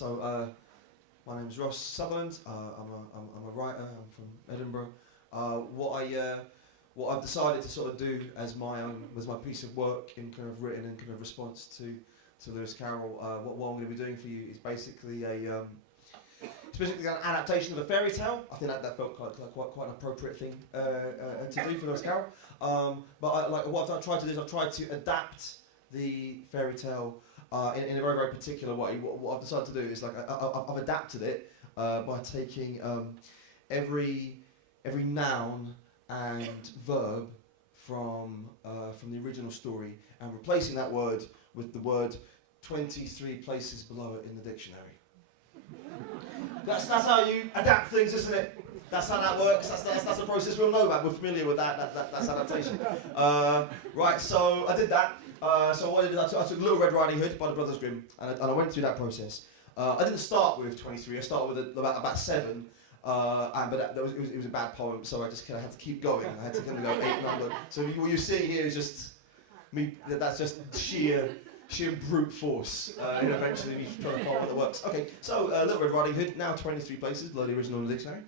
My name's Ross Sutherland. I'm a writer. I'm from Edinburgh. What I've decided to sort of do as my piece of work in kind of written and kind of response to Lewis Carroll. What I'm going to be doing for you is basically an adaptation of a fairy tale. I think that felt quite an appropriate thing to do for Lewis Carroll. What I've tried to do is I've tried to adapt the fairy tale in a very, very particular way. What I've decided to do is I've adapted it by taking every noun and verb from the original story and replacing that word with the word 23 places below it in the dictionary. That's how you adapt things, isn't it? That's how that works. That's a process we'll know about. We're familiar with that's adaptation. Right, so I did that. So what I did, I took Little Red Riding Hood by the Brothers Grimm, and I went through that process. I didn't start with 23. I started with about 7. But it was a bad poem, so I just kind of had to keep going. I had to kind of go 8, 9. So what you see here is just me. That's just sheer brute force. And eventually me trying to follow what works. Okay, so Little Red Riding Hood, now 23 places below the original in the dictionary.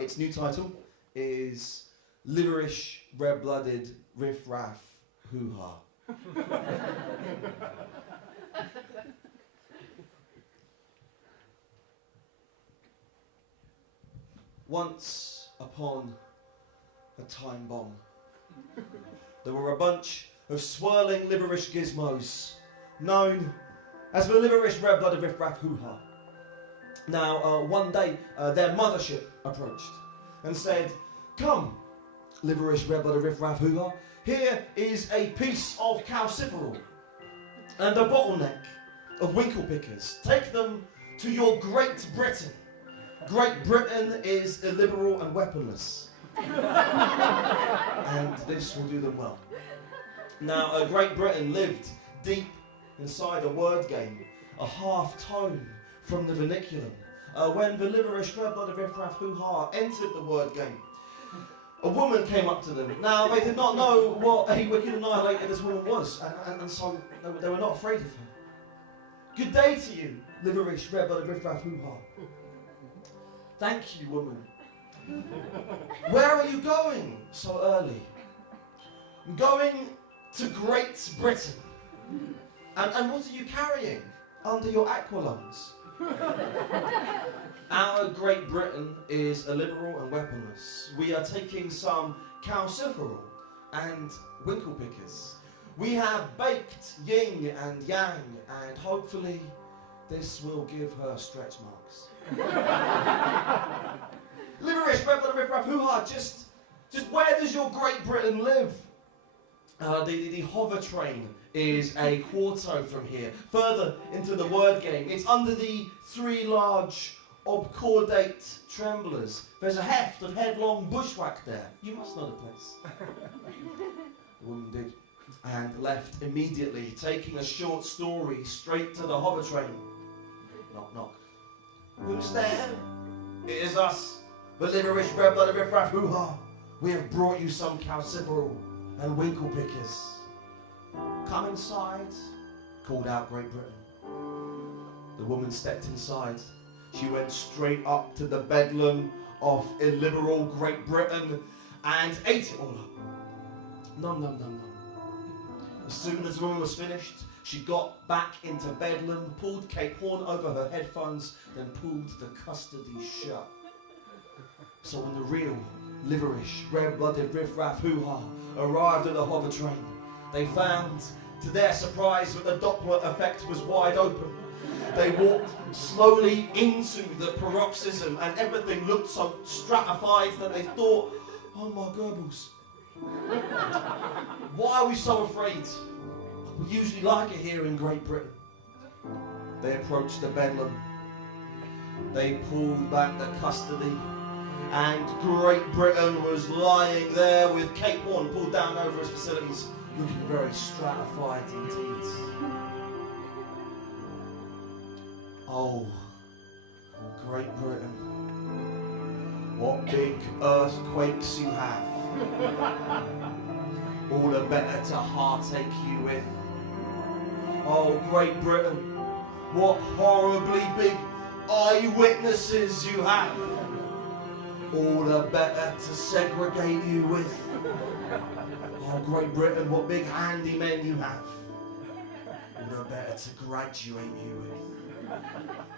Its new title is Liverish, Red-Blooded, Riff-Raff, Hoo-Ha. Once upon a time bomb, there were a bunch of swirling liverish gizmos known as the Liverish Red-Blooded Riff-Raff Hoo-Ha. Now, one day, their mothership approached and said, "Come, Liverish Red-Blooded Riff-Raff Hoo-Ha, here is a piece of calciferol and a bottleneck of winkle pickers. Take them to your Great Britain. Great Britain is illiberal and weaponless, and this will do them well." Now, Great Britain lived deep inside a word game, a half tone from the vernacular. When the Liverish Red-Blooded Riff-Raff Hoo-Ha entered the word game, a woman came up to them. Now, they did not know what a wicked annihilator this woman was, and so they were not afraid of her. "Good day to you, Liverish Red-Blooded Riff-Raff Hoo-Ha." "Thank you, woman." "Where are you going so early?" "I'm going to Great Britain." And what are you carrying under your aqualungs?" "Our Great Britain is illiberal and weaponless. We are taking some calciferol and winkle pickers. We have baked yin and yang, and hopefully this will give her stretch marks." "Liverish Red-Blooded Riff-Raff Hoo-Ha, just where does your Great Britain live?" The hover train is a quarto from here, further into the word game. It's under the 3 large obcordate tremblers. There's a heft of headlong bushwhack there. You must know the place." The woman did, and left immediately, taking a short story straight to the hover train. Knock, knock. "Who's there?" "It is us, the Liverish Red-Blooded Riff-Raff Hoo-Ha. We have brought you some calciferol and winkle pickers." "Come inside," called out Great Britain. The woman stepped inside. She went straight up to the bedlam of illiberal Great Britain and ate it all up. Nom, nom, nom, nom. As soon as the woman was finished, she got back into bedlam, pulled Cape Horn over her headphones, then pulled the custody shut. So when the real Liverish Red-Blooded Riff-Raff Hoo-Ha arrived at the hover train, they found, to their surprise, that the Doppler effect was wide open. They walked slowly into the paroxysm, and everything looked so stratified that they thought, "Oh my Goebbels. Why are we so afraid? We usually like it here in Great Britain." They approached the bedlam. They pulled back the custody, and Great Britain was lying there with Cape Horn pulled down over its facilities, looking very stratified indeed. "Oh, Great Britain, what big earthquakes you have. All the better to heartache you with. Oh, Great Britain, what horribly big eyewitnesses you have. All the better to segregate you with. Oh, Great Britain, what big handy men you have. All the better to graduate you with.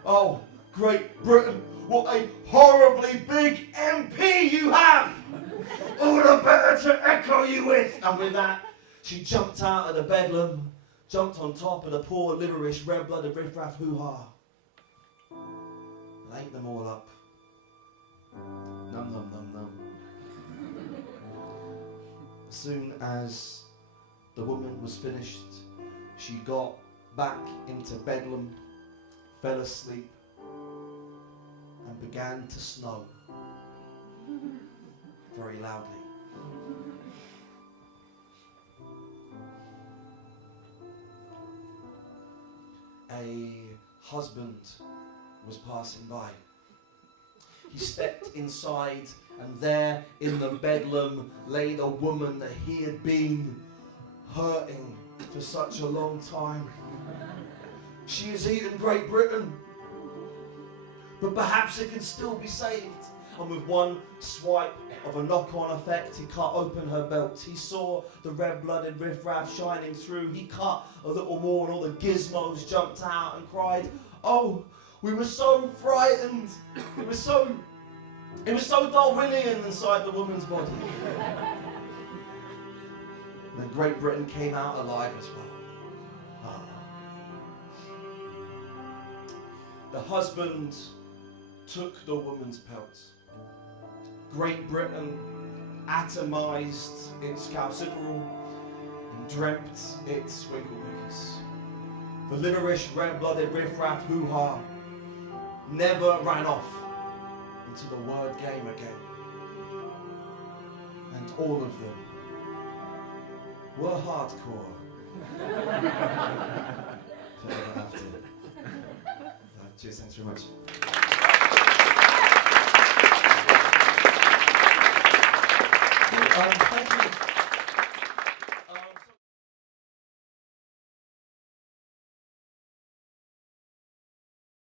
Oh, Great Britain, what a horribly big MP you have. All the better to echo you with. And with that, she jumped out of the bedlam, jumped on top of the poor, liverish, red-blooded riffraff hoo-ha. And ate them all up. Num, num, num, num. As soon as the woman was finished, she got back into bedlam, fell asleep, and began to snow very loudly. A husband was passing by. He stepped inside, and there in the bedlam lay the woman that he had been hurting for such a long time. She has eaten Great Britain, but perhaps it can still be saved. And with one swipe of a knock-on effect, he cut open her belt. He saw the red-blooded riffraff shining through. He cut a little more, and all the gizmos jumped out and cried, "Oh, we were so frightened. It was so Darwinian inside the woman's body." And then Great Britain came out alive as well. Ah. The husband took the woman's pelt. Great Britain atomized its calciferol and dreamt its winklewickers. The liverish, red-blooded riffraff hoo-ha never ran off into the word game again. And all of them were hardcore. Cheers, thanks very much.